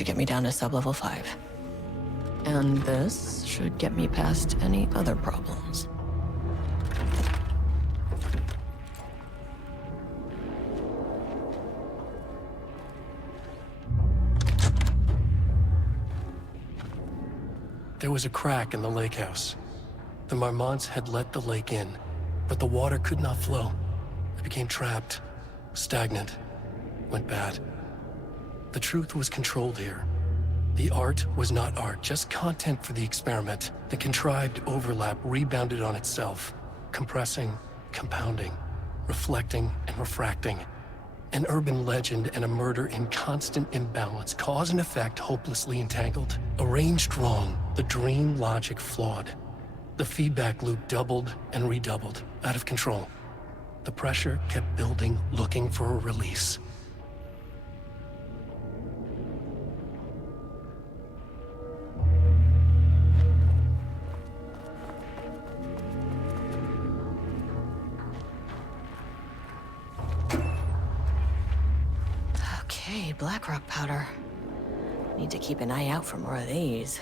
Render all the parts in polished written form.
should get me down to sub-level 5. And this should get me past any other problems. There was a crack in the lake house. The Marmonts had let the lake in, but the water could not flow. It became trapped, stagnant, went bad. The truth was controlled here. The art was not art, just content for the experiment. The contrived overlap rebounded on itself, compressing, compounding, reflecting and refracting. An urban legend and a murder in constant imbalance, cause and effect hopelessly entangled. Arranged wrong, the dream logic flawed. The feedback loop doubled and redoubled, out of control. The pressure kept building, looking for a release. Okay, blackrock powder. Need to keep an eye out for more of these.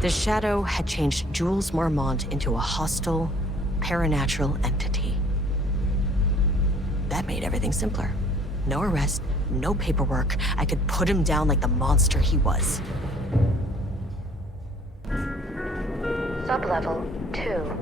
The Shadow had changed Jules Marmont into a hostile, paranatural entity. That made everything simpler. No arrest, no paperwork. I could put him down like the monster he was. Sublevel 2.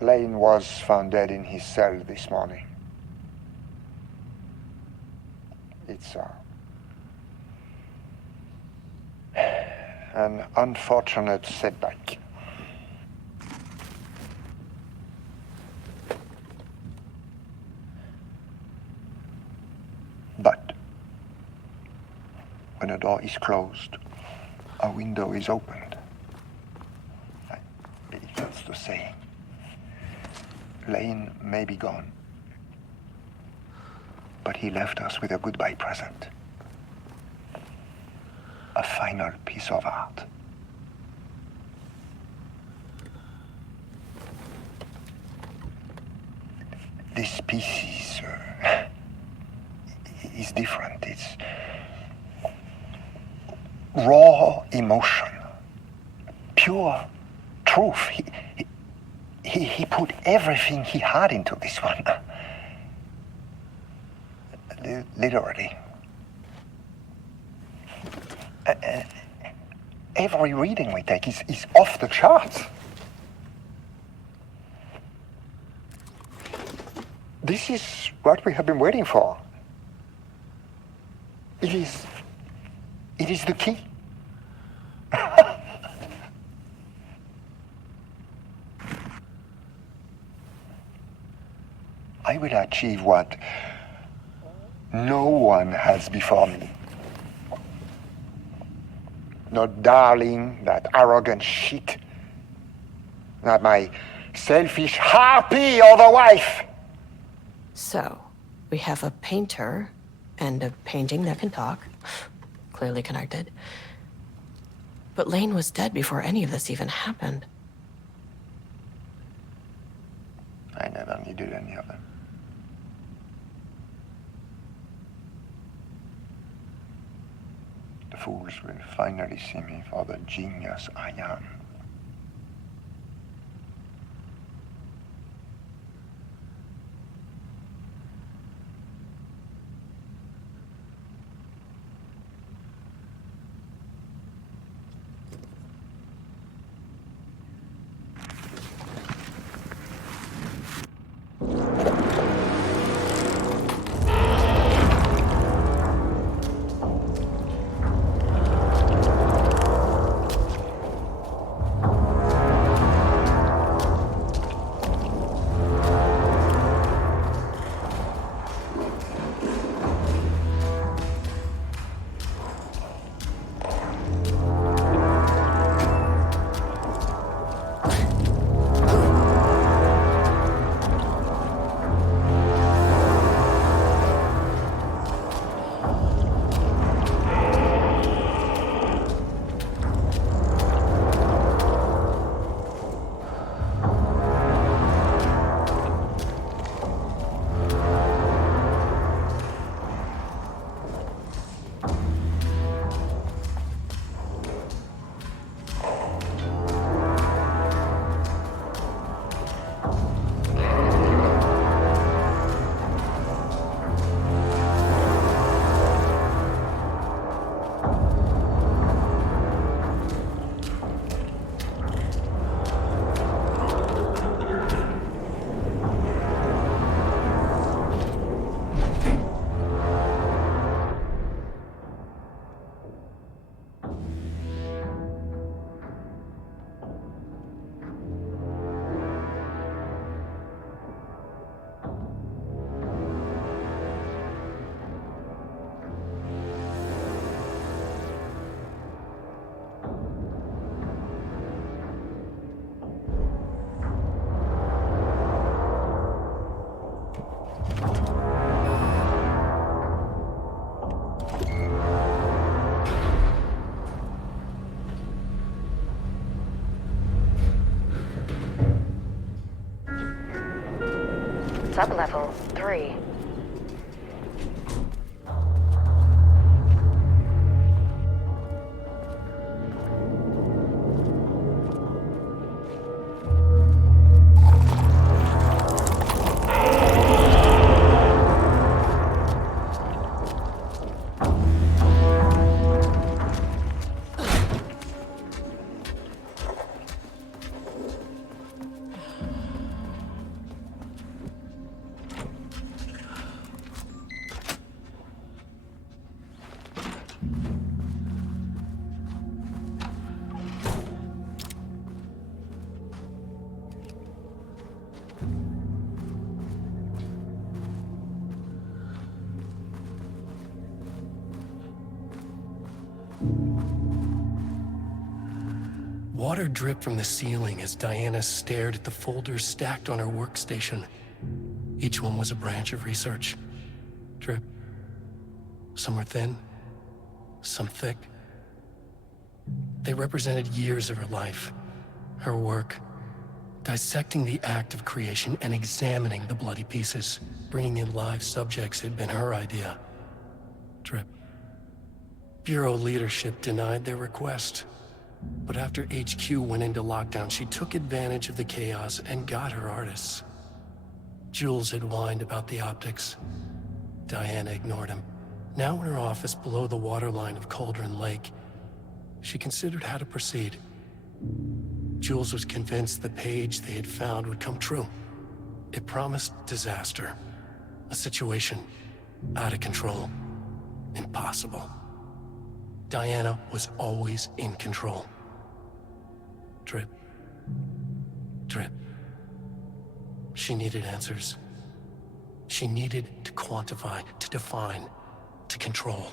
Lane was found dead in his cell this morning. It's an unfortunate setback. But when a door is closed, a window is opened. That's the saying. Lane may be gone, but he left us with a goodbye present. A final piece of art. This piece is different. It's raw emotion, pure truth. He put everything he had into this one. Literally. Every reading we take is off the charts. This is what we have been waiting for. It is the key. I will achieve what no one has before me. Not darling, that arrogant shit. Not my selfish harpy or the wife. So, we have a painter and a painting that can talk. Clearly connected. But Lane was dead before any of this even happened. I never needed any of them. The fools will finally see me for the genius I am. Sublevel 3. Water dripped from the ceiling as Diana stared at the folders stacked on her workstation. Each one was a branch of research. Drip. Some were thin, some thick. They represented years of her life, her work, dissecting the act of creation and examining the bloody pieces. Bringing in live subjects had been her idea. Drip. Bureau leadership denied their request. But after HQ went into lockdown, she took advantage of the chaos and got her artists. Jules had whined about the optics. Diana ignored him. Now in her office below the waterline of Cauldron Lake, she considered how to proceed. Jules was convinced the page they had found would come true. It promised disaster. A situation out of control. Impossible. Diana was always in control. Drip. Drip. She needed answers. She needed to quantify, to define, to control.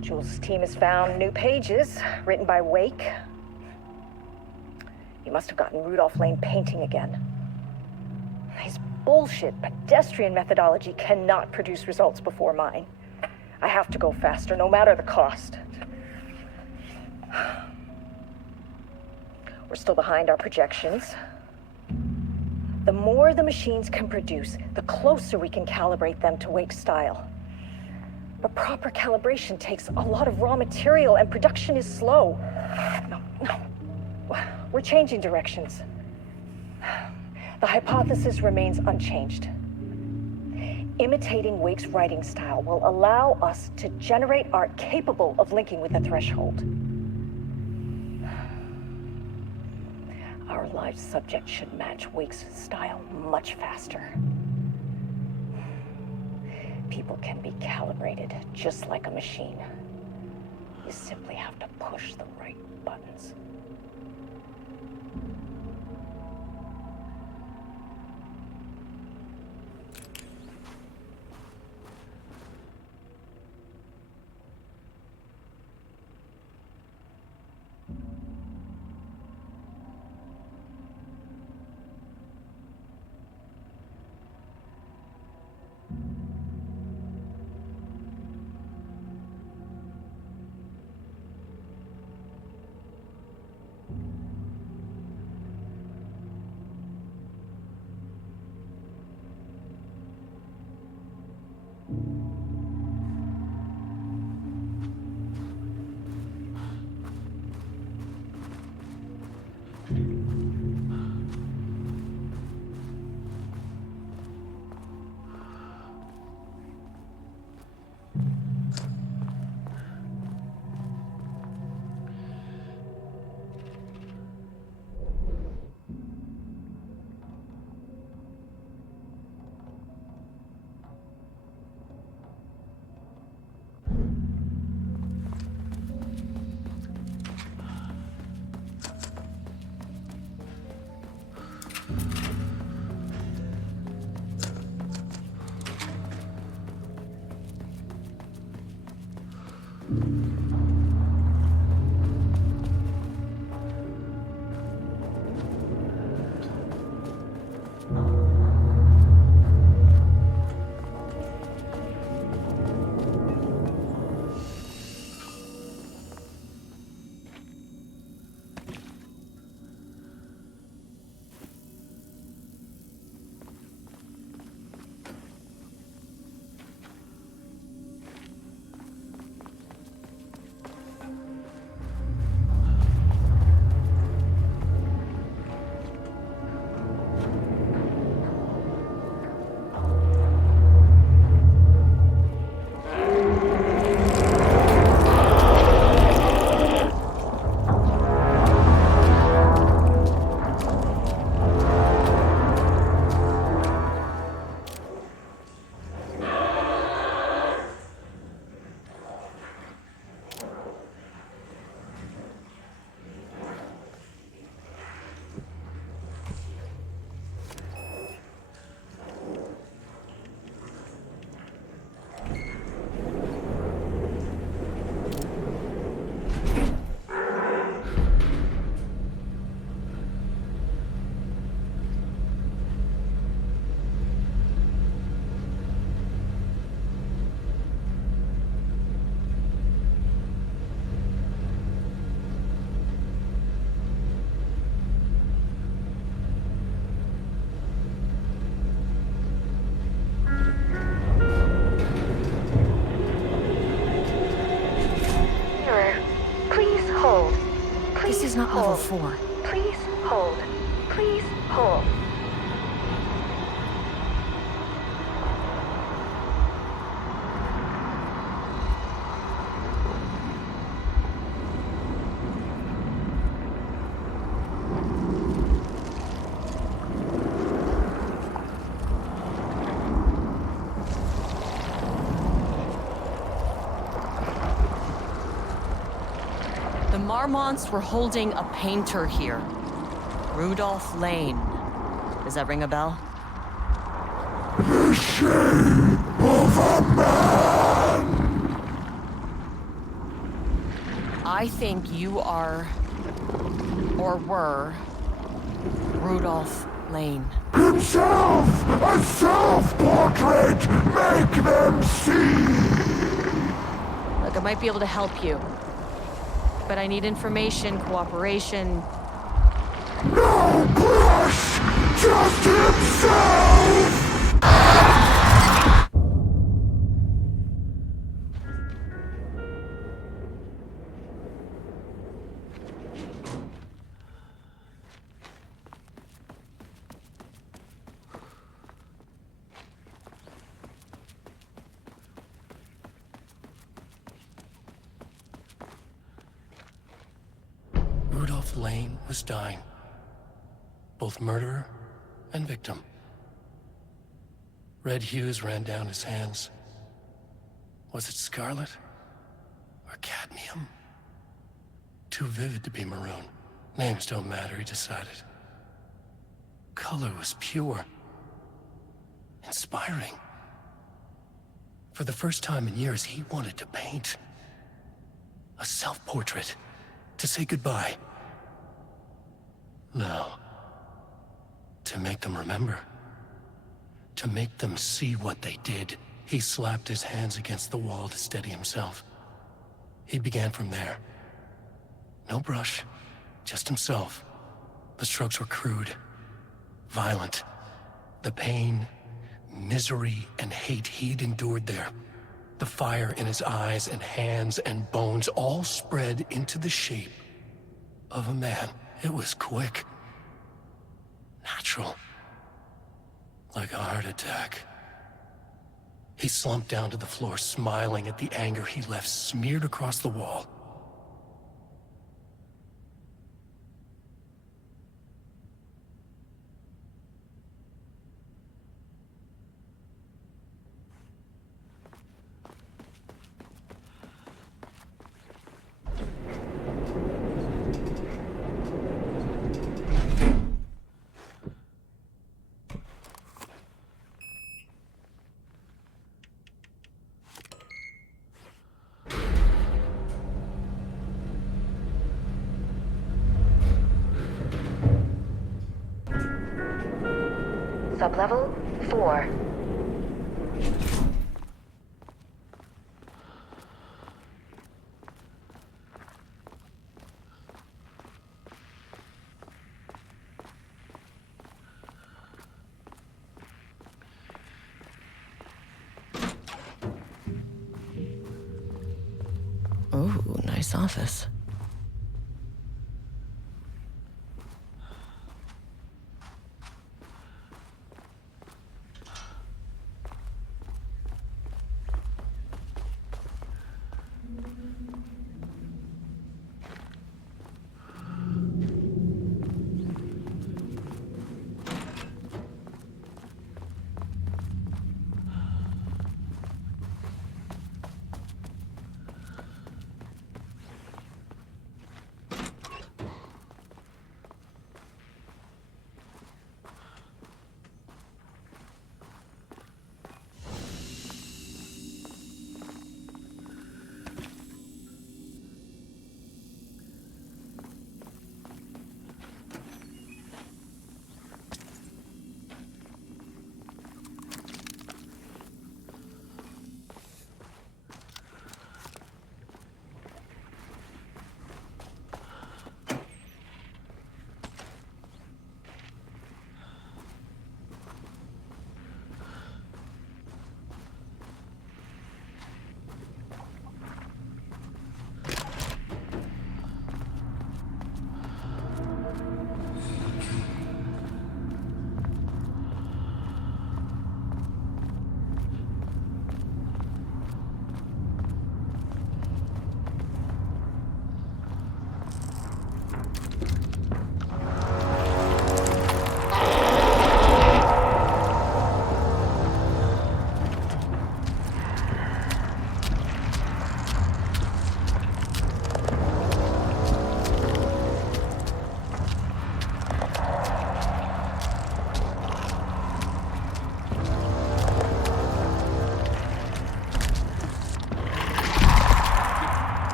Jules' team has found new pages written by Wake. He must have gotten Rudolph Lane painting again. His bullshit pedestrian methodology cannot produce results before mine. I have to go faster, no matter the cost. We're still behind our projections. The more the machines can produce, the closer we can calibrate them to Wake's style. But proper calibration takes a lot of raw material, and production is slow. No. We're changing directions. The hypothesis remains unchanged. Imitating Wake's writing style will allow us to generate art capable of linking with the threshold. Our live subject should match Wake's style much faster. People can be calibrated just like a machine. You simply have to push the right buttons. This is not level 4. Please hold. Please hold. The Marmonts were holding a painter here. Rudolph Lane. Does that ring a bell? The shame of a man! I think you are, or were, Rudolph Lane. Himself! A self-portrait! Make them see! Look, I might be able to help you. But I need information, cooperation. No brush! Just himself! Rudolph Lane was dying. Both murderer and victim. Red hues ran down his hands. Was it scarlet? Or cadmium? Too vivid to be maroon. Names don't matter, he decided. Color was pure. Inspiring. For the first time in years, he wanted to paint. A self-portrait. To say goodbye. No. To make them remember. To make them see what they did. He slapped his hands against the wall to steady himself. He began from there. No brush, just himself. The strokes were crude, violent. The pain, misery, and hate he'd endured there. The fire in his eyes and hands and bones all spread into the shape of a man. It was quick. Natural. Like a heart attack. He slumped down to the floor, smiling at the anger he left smeared across the wall. Sublevel 4. Ooh, nice office.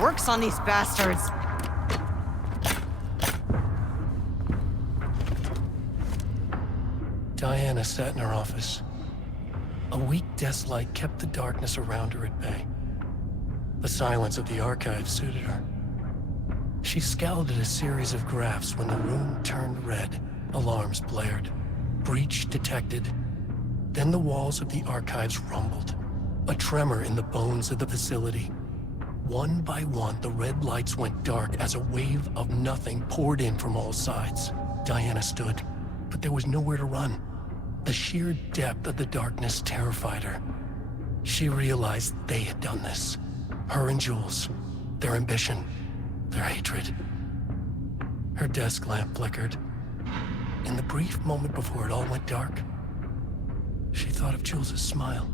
Works on these bastards. Diana sat in her office. A weak desk light kept the darkness around her at bay. The silence of the archive suited her. She scowled at a series of graphs when the room turned red. Alarms blared. Breach detected. Then the walls of the archives rumbled. A tremor in the bones of the facility. One by one, the red lights went dark as a wave of nothing poured in from all sides. Diana stood, but there was nowhere to run. The sheer depth of the darkness terrified her. She realized they had done this. Her and Jules. Their ambition. Their hatred. Her desk lamp flickered. In the brief moment before it all went dark, she thought of Jules' smile.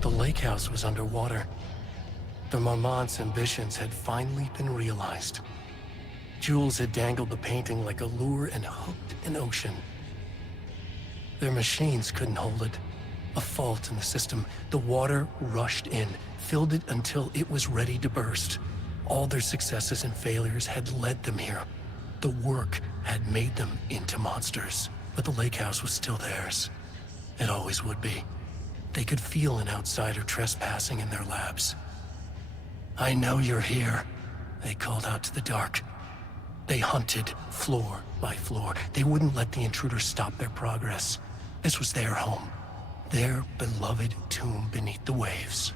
The lake house was underwater. The Marmont's ambitions had finally been realized. Jules had dangled the painting like a lure and hooked an ocean. Their machines couldn't hold it. A fault in the system. The water rushed in, filled it until it was ready to burst. All their successes and failures had led them here. The work had made them into monsters. But the lake house was still theirs. It always would be. They could feel an outsider trespassing in their labs. "I know you're here," they called out to the dark. They hunted floor by floor. They wouldn't let the intruders stop their progress. This was their home, their beloved tomb beneath the waves.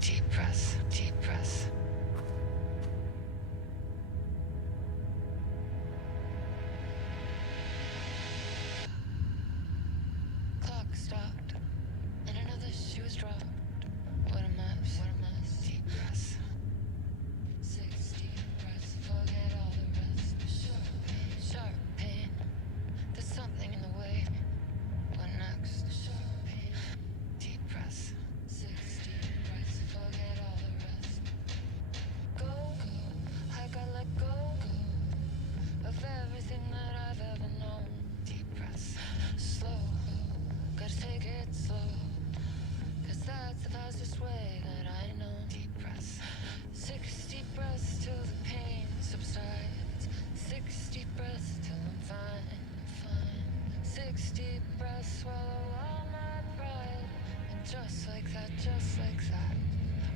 Deep breath, deep breath. Clock stopped, and another shoe was dropped. What a mess, what a mess. Deep breath. 6 deep breaths, forget all the rest. Sharp pain, there's something in the way. What next? Sharp pain. Deep breath. 6 deep breaths, forget all the rest. Go, I gotta let go of everything that I've ever known. Deep breaths, slow, gotta take it slow, 'cause that's the fastest way that I know. Deep breaths, 6 deep breaths till the pain subsides. 6 deep breaths till I'm fine, fine. 6 deep breaths, swallow all my pride. And just like that,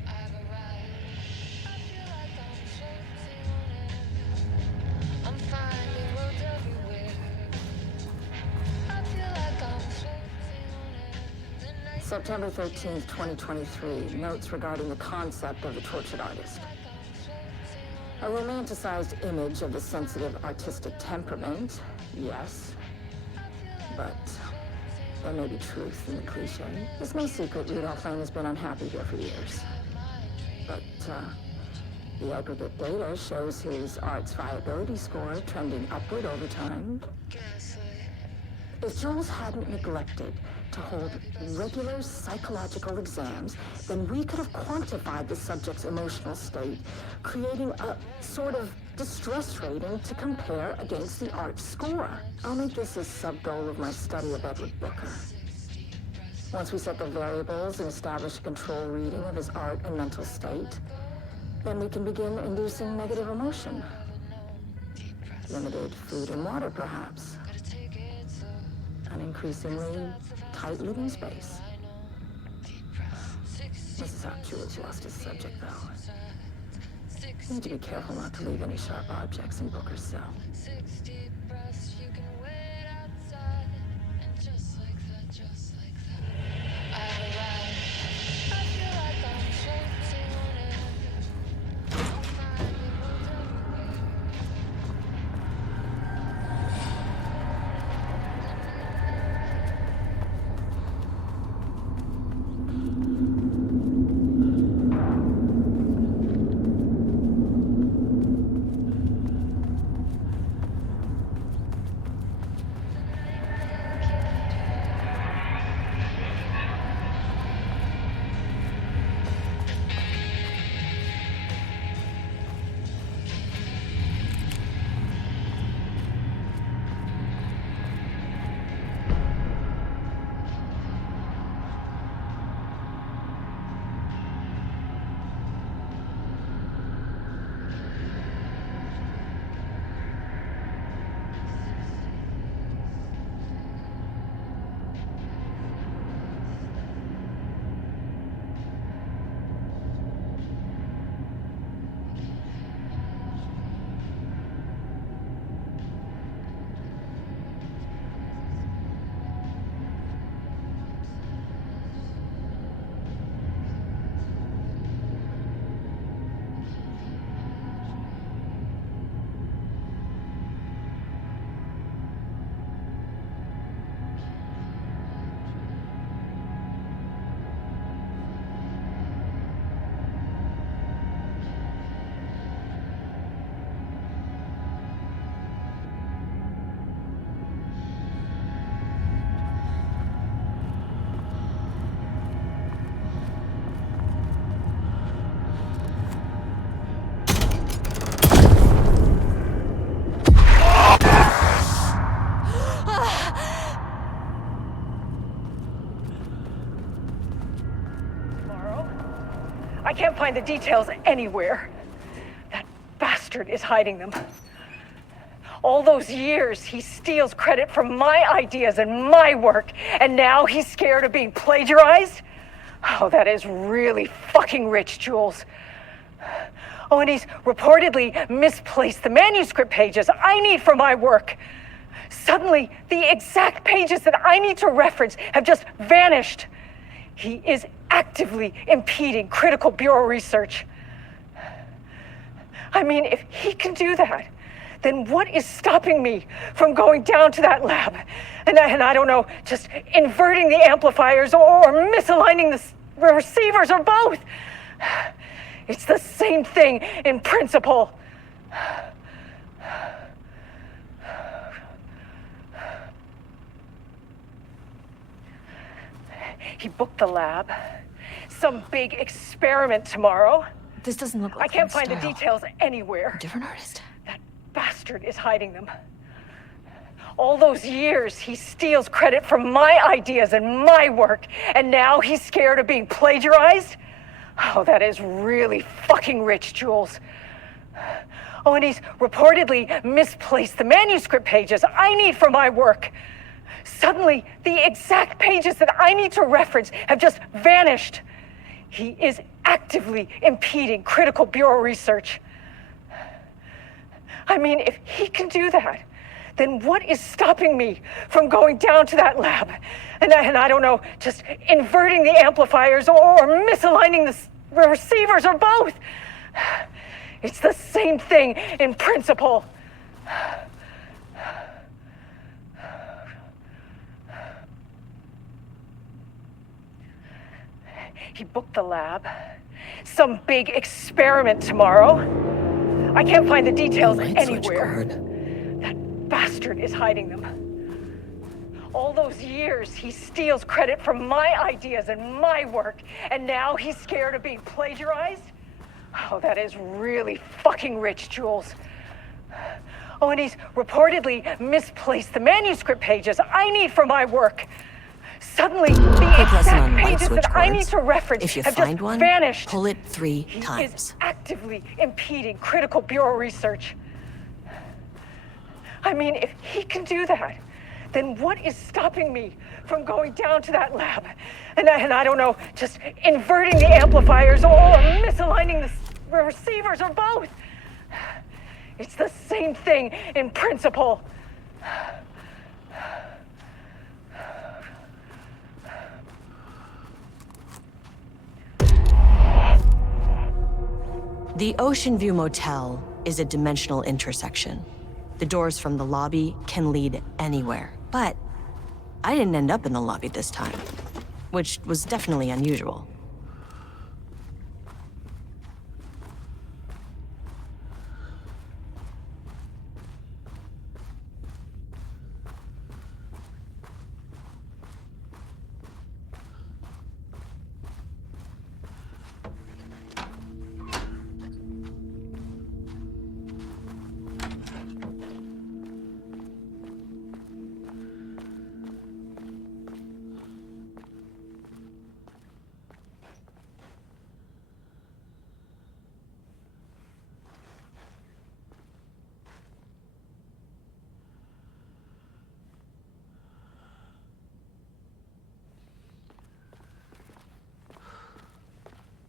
I've arrived. I feel like I'm floating on air. I'm finding roads everywhere. I feel like I'm floating on air. The night September 13th, 2023, notes regarding the concept of the tortured artist. A romanticized image of the sensitive artistic temperament, yes. But there may be truth in the cliche. It's no secret Rudolph Lane has been unhappy here for years. But the aggregate data shows his art's viability score trending upward over time. If Jules hadn't neglected to hold regular psychological exams, then we could have quantified the subject's emotional state, creating a sort of distress rating to compare against the art score. I'll make this a sub-goal of my study of Edward Booker. Once we set the variables and establish a control reading of his art and mental state, then we can begin inducing negative emotion. Limited food and water, perhaps. An increasingly tight living space. This is how Jules lost his subject, though. You need to be careful not to leave any sharp objects in Booker's cell. I can't find the details anywhere. That bastard is hiding them. All those years, he steals credit for my ideas and my work, and now he's scared of being plagiarized? Oh, that is really fucking rich, Jules. Oh, and he's reportedly misplaced the manuscript pages I need for my work. Suddenly, the exact pages that I need to reference have just vanished. He is actively impeding critical bureau research. I mean, if he can do that, then what is stopping me from going down to that lab? And I don't know, just inverting the amplifiers or misaligning the receivers or both. It's the same thing in principle. He booked the lab. Some big experiment tomorrow. This doesn't look like I can't his find the style. details anywhere. Different artist. That bastard is hiding them. All those years, he steals credit for my ideas and my work, and now he's scared of being plagiarized? Oh, that is really fucking rich, Jules. Oh, and he's reportedly misplaced the manuscript pages I need for my work. Suddenly, the exact pages that I need to reference have just vanished. He is actively impeding critical bureau research. I mean, if he can do that, then what is stopping me from going down to that lab? And I don't know, just inverting the amplifiers or misaligning the receivers or both. It's the same thing in principle. He booked the lab. Some big experiment tomorrow. I can't find the details anywhere. That bastard is hiding them. All those years, he steals credit for my ideas and my work, and now he's scared of being plagiarized? Oh, that is really fucking rich, Jules. Oh, and he's reportedly misplaced the manuscript pages I need for my work. Suddenly, the Quick lesson exact on light pages switch that I need cords. to reference If you have find just one, vanished. pull it 3 He times. is actively impeding critical bureau research. I mean, if he can do that, then what is stopping me from going down to that lab? And I don't know, just inverting the amplifiers or misaligning the receivers or both. It's the same thing in principle. The Ocean View Motel is a dimensional intersection. The doors from the lobby can lead anywhere, but I didn't end up in the lobby this time, which was definitely unusual.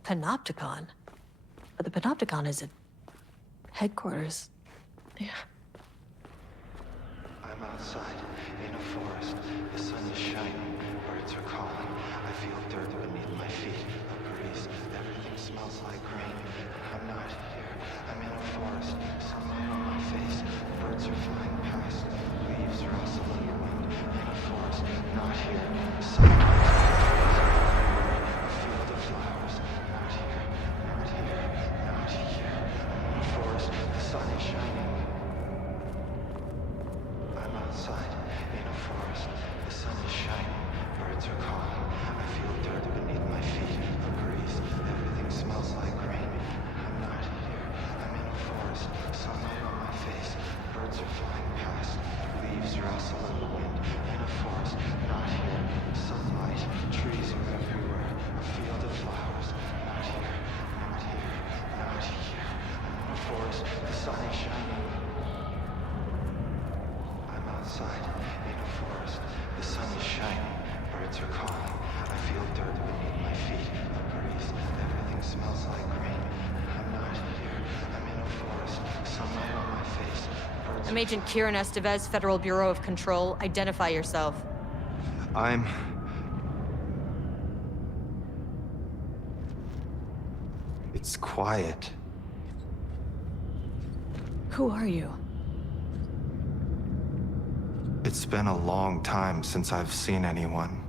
Panopticon? But the Panopticon is at headquarters. Yeah. I'm outside, in a forest. The sun is shining, birds are calling. I feel dirt beneath my feet, a breeze. Everything smells like rain. I'm not here, I'm in a forest. Sunlight on my face, birds are flying past. Leaves rustle in the wind, in a forest. Not here, sunlight. A field of flowers. Not here, not here, not here. I'm in a forest, the sun is shining. I'm outside, in a forest. The sun is shining, birds are calling. I feel dirt beneath my feet, a breeze. Everything smells like rain. I'm not here, I'm in a forest. Sunlight on my face, birds are flying past. Leaves rustle in the wind, in a forest. Not here, sunlight, trees are everywhere. A field of flowers. Not here, not here, not here. I'm in a forest, the sun is shining. I'm outside, in a forest. The sun is shining, birds are calling. I feel dirt beneath my feet, a breeze. Everything smells like rain. I'm not here, I'm in a forest. Sunlight on my face, birds I'm Agent Kieran Estevez, Federal Bureau of Control. Identify yourself. It's quiet. Who are you? It's been a long time since I've seen anyone.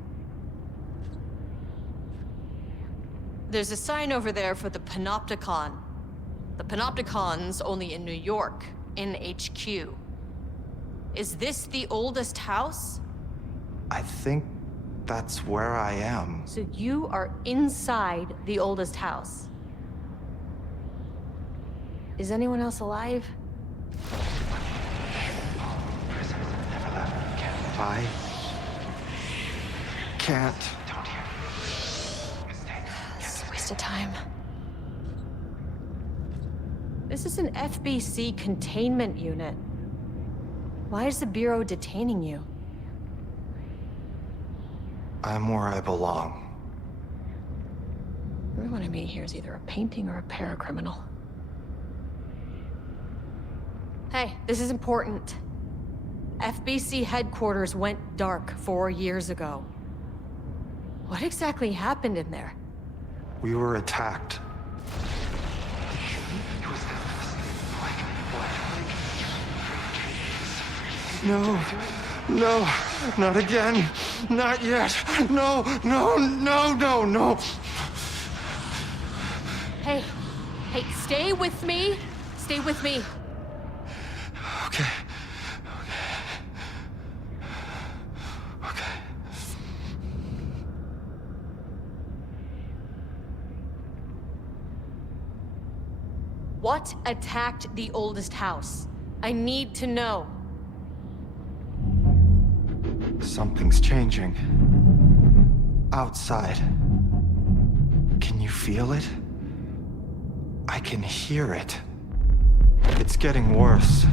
There's a sign over there for the Panopticon. The Panopticon's only in New York, in HQ. Is this the oldest house? I think that's where I am. So you are inside the oldest house. Is anyone else alive? I can't. It's a waste of time. This is an FBC containment unit. Why is the Bureau detaining you? I'm where I belong. Everyone I meet here is either a painting or a paracriminal. Hey, this is important. FBC headquarters went dark 4 years ago. What exactly happened in there? We were attacked. No, no, not again. Not yet. No, no, no, no, no. Hey, stay with me. Stay with me. Okay. Okay. What attacked the oldest house? I need to know. Something's changing. outside. Can you feel it? I can hear it. It's getting worse.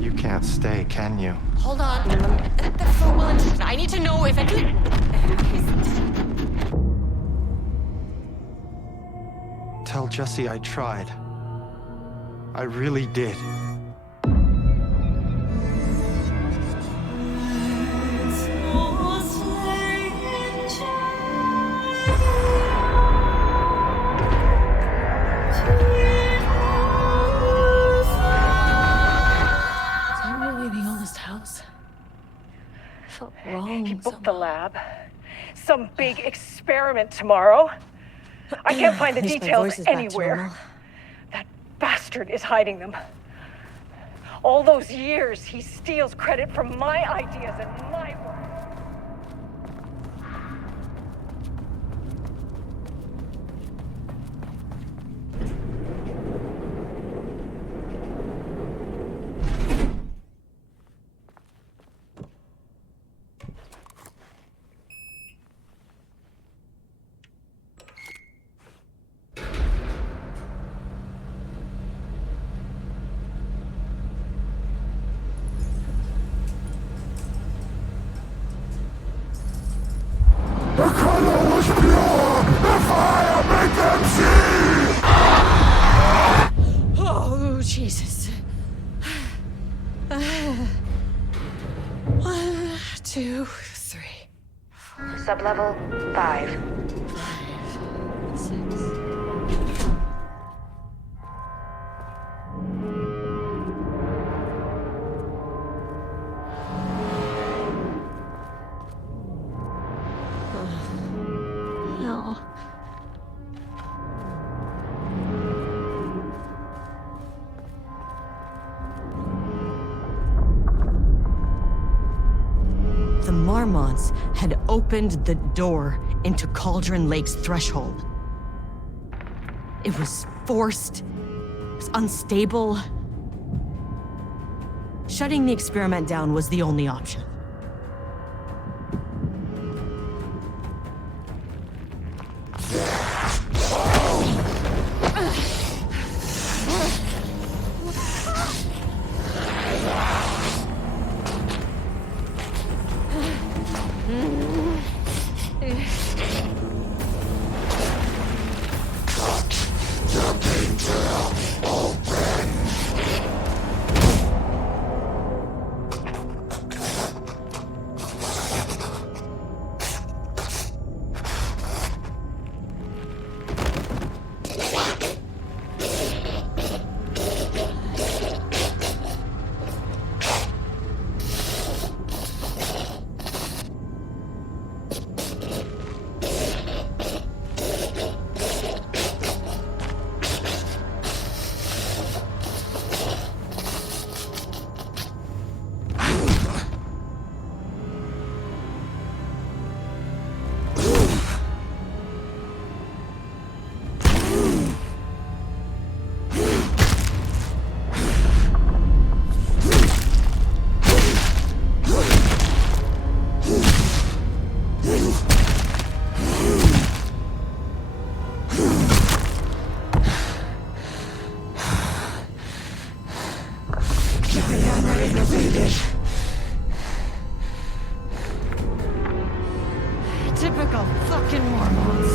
You can't stay, can you? Hold on. That's so well intentioned. I need to know if it... Tell Jesse I tried. I really did. He booked the lab. Some big experiment tomorrow. I can't find the details anywhere. That bastard is hiding them. All those years, he steals credit from my ideas and my work. The color was pure! The fire made them see! Oh, Jesus. 1, 2, 3. Sublevel 5. 6. No. The Marmonts had opened the door into Cauldron Lake's threshold. It was forced, it was unstable. Shutting the experiment down was the only option. Typical fucking Mormons.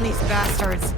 on these bastards.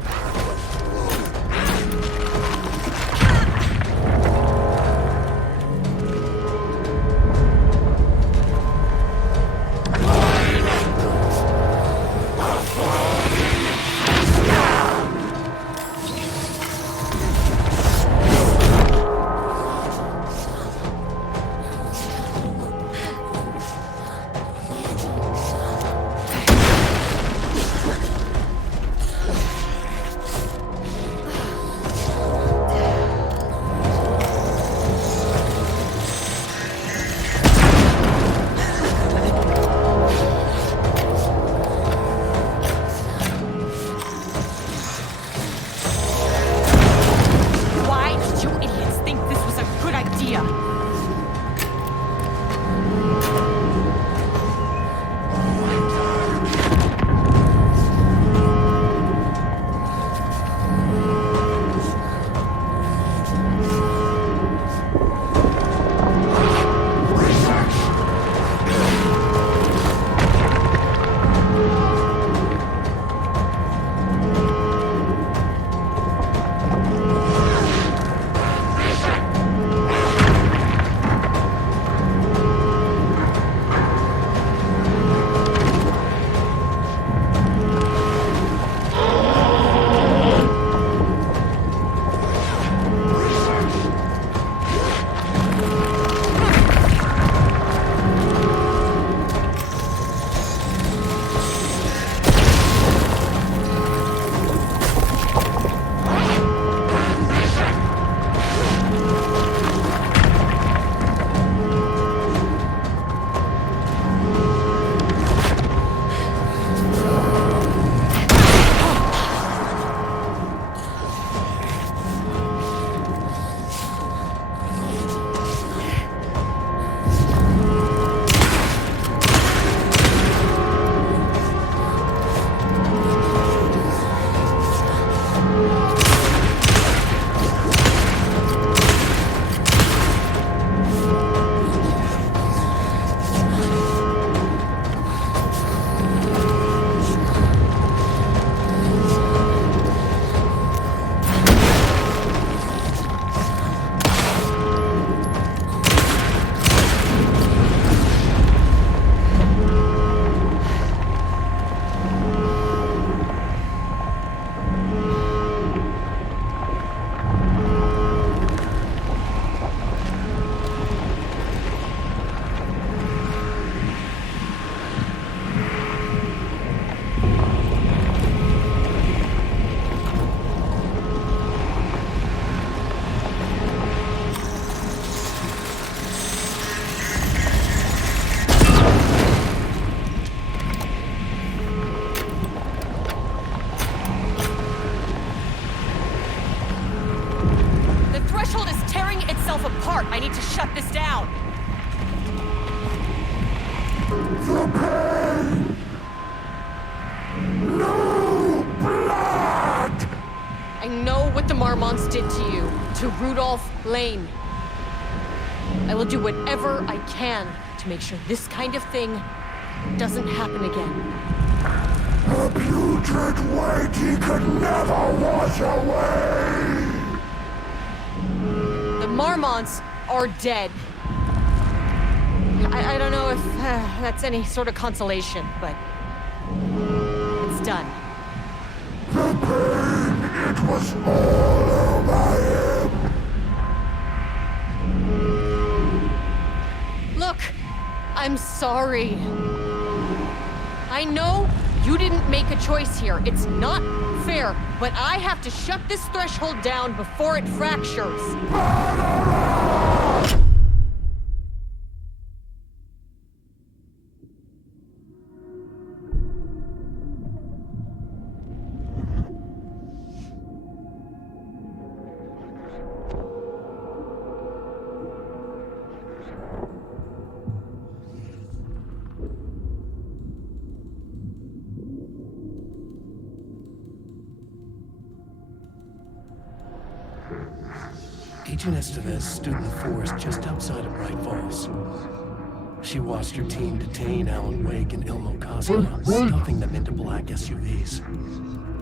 I need to shut this down. The pain! No blood! I know what the Marmonts did to you, to Rudolph Lane. I will do whatever I can to make sure this kind of thing doesn't happen again. A putrid weight he could never wash away! The Marmonts are dead. I don't know if that's any sort of consolation, but it's done. The pain, it was all over him! Look, I'm sorry. I know you didn't make a choice here. It's not fair, but I have to shut this threshold down before it fractures. Agent Estevez stood in the forest just outside of Bright Falls. She watched her team detain Alan Wake and Ilmo Cosmo, stuffing them into black SUVs.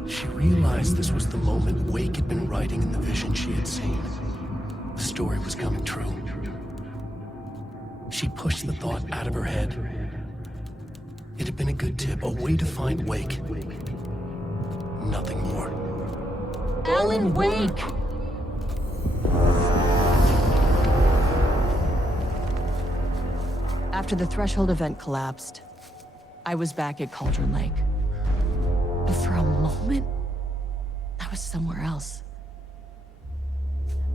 She realized this was the moment Wake had been writing in the vision she had seen. The story was coming true. She pushed the thought out of her head. It had been a good tip, a way to find Wake. Nothing more. Alan Wake! After the Threshold event collapsed, I was back at Cauldron Lake. But for a moment, I was somewhere else.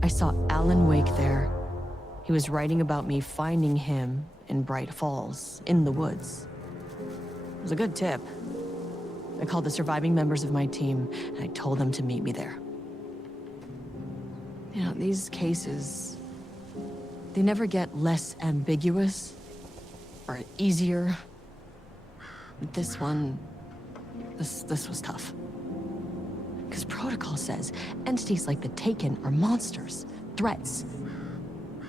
I saw Alan Wake there. He was writing about me finding him in Bright Falls, in the woods. It was a good tip. I called the surviving members of my team, and I told them to meet me there. You know, these cases, they never get less ambiguous or easier. But this one, this was tough. Because protocol says entities like the Taken are monsters, threats.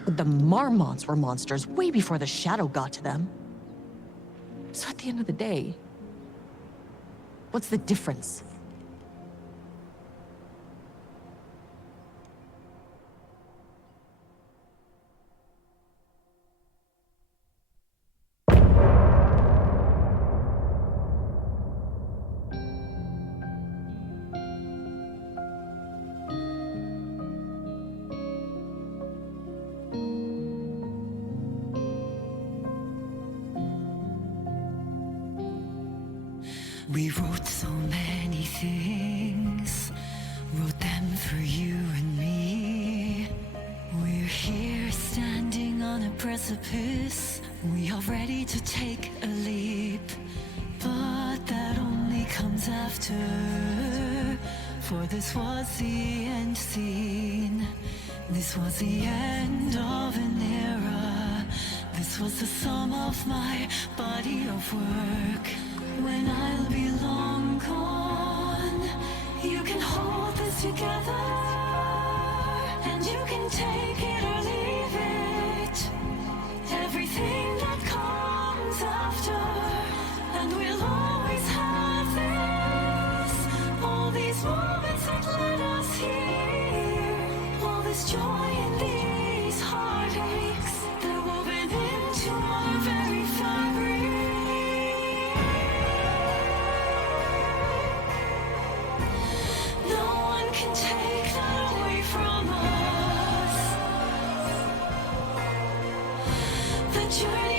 But the Marmonts were monsters way before the Shadow got to them. So at the end of the day, what's the difference? We wrote so many things, wrote them for you and me. We're here standing on a precipice. We are ready to take a leap, but that only comes after. For this was the end scene. This was the end of an era. This was the sum of my body of work. When I'll be long gone, you can hold this together, and you can take it or leave it. Everything that comes after, and we'll always have this. All these moments that led us here, all this joy and these heartaches, they're woven into our very fabric. Can take that away from us. The journey